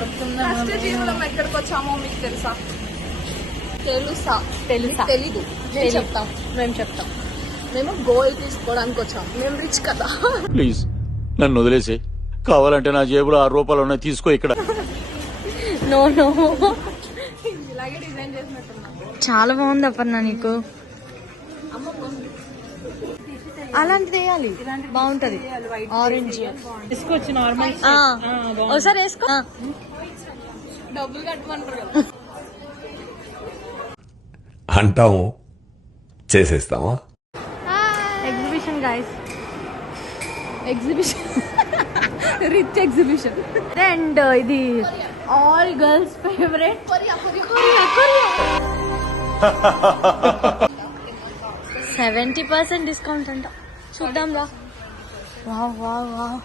First జీవితం ఎక్కడికి వచ్చామో మీకు తెలుసా? తెలీదు. మేము చెప్తాం. మేము గోల్డ్ తీసుకోవడానికి వచ్చాం. మేము రిచ్ కదా. ప్లీజ్ నన్ను వదిలేసి, కావాలంటే నా జేబులో 6 రూపాయలు ఉన్నాయి, తీసుకో. ఇక్కడ నో ఇలాగే డిజైన్ చేసినట్టున్నా. చాలా బాగుంది అపర్ణ నీకు. అలాంటిది వేయాలి, బాగుంటది. ఆరెంజ్ తీసుకొచ్చి నార్మల్ ఒకసారి వేసుకో. డబ్బులు కట్టమంటారు కదా. అంటాము, చేసేస్తామా? Exhibition guys, exhibition, rich exhibition. And ఇది all girls favourite Korea. 70% discount అంట. చూద్దాం రా. వావ్ వావ్ వావ్,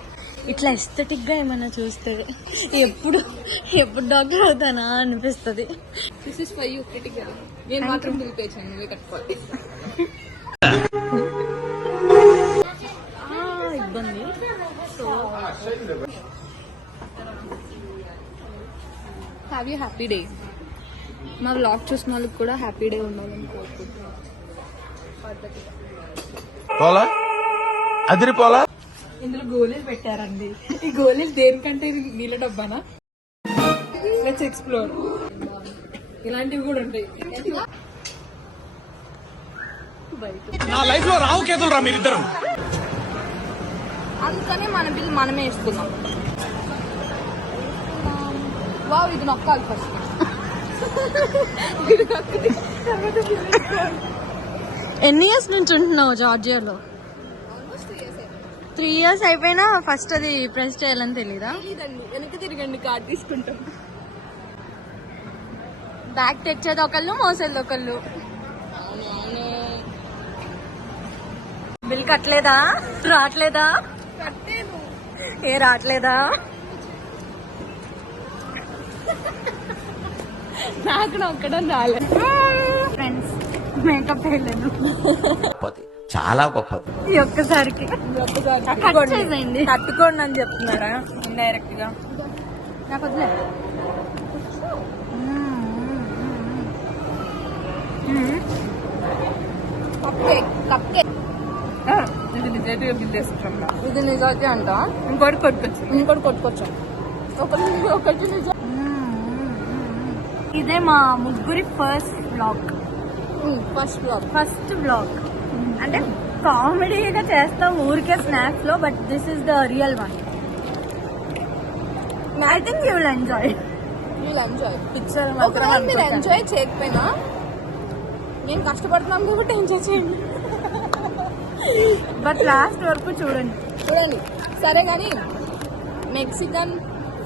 ఇట్లా ఎస్థెటిక్ గా ఏమైనా చూస్తే ఎప్పుడు డాక్టర్ అవుతానా అనిపిస్తుంది. This is for you critical. నేను మాత్రం బిల్ పే చేయను, నువ్వే కట్టుకోవాలి. ఇబ్బంది. Have you happy day. మా వ్లాగ్ చూసిన వాళ్ళకి కూడా హ్యాపీ డే ఉండాలని కోరుకుంటున్నాను. పోలా అదిరిపోలా. ఇందులో గోళీలు పెట్టారండి. ఈ గోళీలు దేనికంటే నీళ్ళ డబ్బానా? Let's explore. ఇలాంటివి కూడా ఉంటాయి. నా లైఫ్ లో రావు కేతులరా మీరిద్దరు. అందుకని మన బిల్ మనమే ఇస్తున్నాం. వావ్, ఇది నొక్కాలి ఫస్ట్. ఎన్ని ఇయర్స్ నుంచి ఉంటున్నావు జార్జియాలో? 3 years అయిపోయినా ఫస్ట్ అది ప్రెస్ చేయాలని తెలీదా? వెనక్కి తిరగండి, కార్డు తీసుకుంటాం. బ్యాగ్ తెచ్చేది ఒకళ్ళు, మోసేది ఒకళ్ళు. బిల్ కట్టలేదా? రావట్లేదా? రావట్లేదా? నాకు నొక్కడం రాలేదు. ఫ్రెండ్స్, మేకప్ వేయలేదు చాలా గొప్పది. ఈ ఒక్కసారికి కట్ చేసేయండి. కట్టుకోండి అని చెప్తున్నారా ఇండైరెక్ట్ గా? నాకు వదిలే. Cup cake. ఇది నిజాయితీగా బిల్ చేసుకుంటా. ఇది నిజాయితీ అంట. ఇంకోటి కొట్టుకొచ్చాం. ఒకటి నిజం. ఇదే మా ముగ్గురి ఫస్ట్ బ్లాగ్. అంటే కామెడీగా చేస్తాం ఊరికే స్నాక్స్ లో, but this is the real one. I think you will enjoy. Picture మీరు ఎంజాయ్ చేయకపోయినా నేను కష్టపడుతున్నాను కాబట్టి ఎంజాయ్ చేయండి. బట్ లాస్ట్ వరకు చూడండి. సరే కానీ మెక్సికన్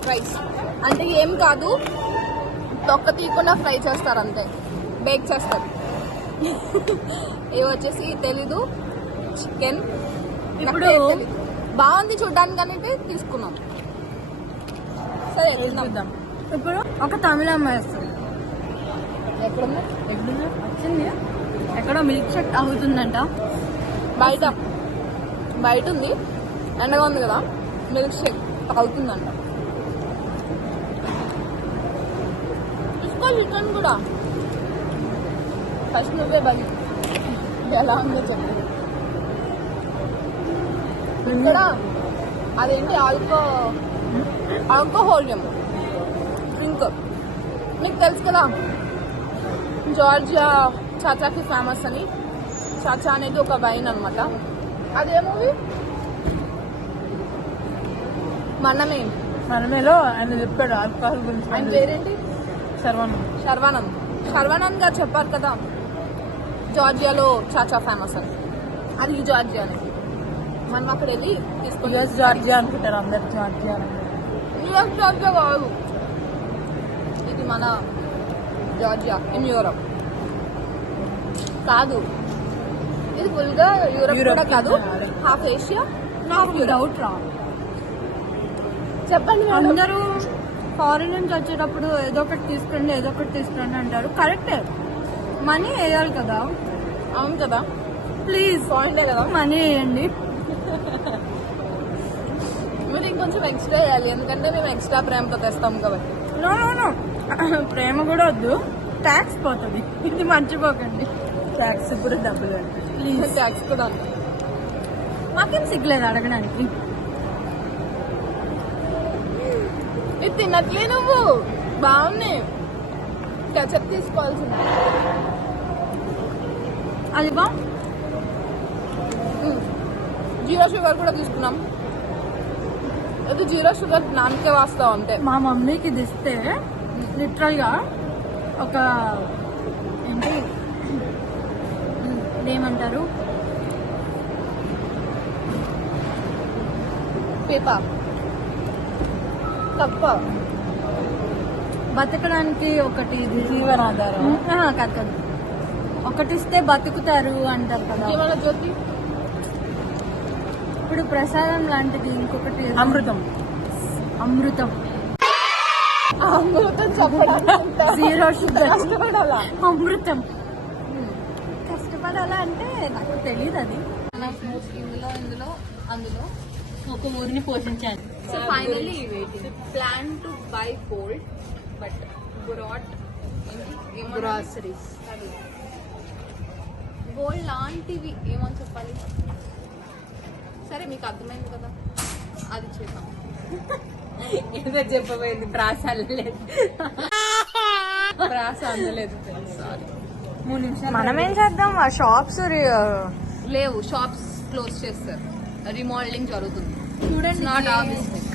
ఫ్రైస్ అంటే ఏం కాదు, తొక్క తీయకుండా ఫ్రై చేస్తారు అంతే, బేక్ చేస్తారు. ఇవి వచ్చేసి తెలీదు, చికెన్. ఇప్పుడు బాగుంది చూడ్డానికి అనేది తీసుకున్నాం. సరే చూద్దాం. ఇప్పుడు ఒక తమిళ అమ్మాయి వస్తుంది. ఎక్కడుందా? వచ్చింది. ఎక్కడో మిల్క్ షేక్ అవుతుందంట. బయట ఉంది, ఎండగా ఉంది కదా, మిల్క్ షేక్ అవుతుందంట. తీసుకోవాలి రిటర్న్ కూడా. ఫస్ట్ నువ్వే బలి ఎలా ఉందో చెప్పు. ఇక్కడ అదేంటి ఆల్కహోలియం డ్రింక్ మీకు తెలుసు కదా, జార్జియా చాచాకి ఫేమస్ అని. చాచా అనేది ఒక వైన్ అనమాట. అదే మూవీ మనమేలో ఆయన చెప్పాడు ఆల్కహాల్ గురించి. ఆయన పేరేంటి? శర్వానంద్ గారు చెప్పారు కదా జార్జియాలో చాచా ఫేమస్ అని. అది జార్జియానే. మనం అక్కడ వెళ్ళి తీసుకొని జార్జియా అనుకుంటారు అందరు. జార్జియా కాదు, ఇది మన జార్జియా ఇన్ యూరప్ కాదు. ఇది ఫుల్ గా యూరప్ కూడా కాదు, హాఫ్ ఏషియా. నాకు డౌట్ రా, చెప్పండి. అందరూ ఫారిన్ నుంచి వచ్చేటప్పుడు ఏదో ఒకటి తీసుకురండి అంటారు. కరెక్టే, మనీ వేయాలి కదా. అవును కదా, ప్లీజ్ పాయింటే కదా, మనీ వేయండి. మీరు ఇంకొంచెం ఎక్స్ట్రా వేయాలి, ఎందుకంటే మేము ఎక్స్ట్రా ప్రేమతో తెస్తాం కాబట్టి. నో నో నో, ప్రేమ కూడా వద్దు, ట్యాక్స్ పోతుంది, ఇది మర్చిపోకండి. ట్యాక్స్ కూడా డబ్బులు ప్లీజ్. ట్యాక్స్ కూడా మాకేం సిగ్గులేదు అడగడానికి. ఇది తినట్లే నువ్వు, బాగున్నాయి. కచప్ తీసుకోవాల్సింది. అది బా, జీరో షుగర్ కూడా తీసుకున్నాం. అది జీరో షుగర్ నాన్నకే వాస్తావు అంతే. మా మమ్మీకి ఇది ఇస్తే లిటరల్గా ఒక ఏంటి ఏమంటారు, పేపర్ తప్ప బతకడానికి ఒకటి ఇది జీవనాధారం. కథ ఒకటి ఇస్తే బతుకుతారు అంటారు కదా. జీవన జ్యోతి, ఇప్పుడు ప్రసాదం లాంటిది ఇంకొకటి ఏదో. అమృతం. అమృతం అమృతం చెప్పడానికి జీరో షుగర్ కష్టపడాలా? అమృతం కష్టపడాలా అంటే నాకు తెలియదు అది. ఇందులో అందులో ఒక ఊరిని పోషించాలి. So finally plan to buy gold but brought groceries. Gold లాంటివి ఏమని చెప్పాలి, సరే మీకు అర్థమైంది కదా, అది చేద్దాం. ఏదో చెప్పబోయింది, ప్రాస లేదు, ప్రాస అందలేదు. సారీ, 3 నిమిషాలు. మనం ఏం చేద్దాం, ఆ షాప్స్ లేవు, షాప్స్ క్లోజ్ చేస్తారు, రీమోడలింగ్ జరుగుతుంది. చూడండి. నాట్ ఆ మిస్టేక్.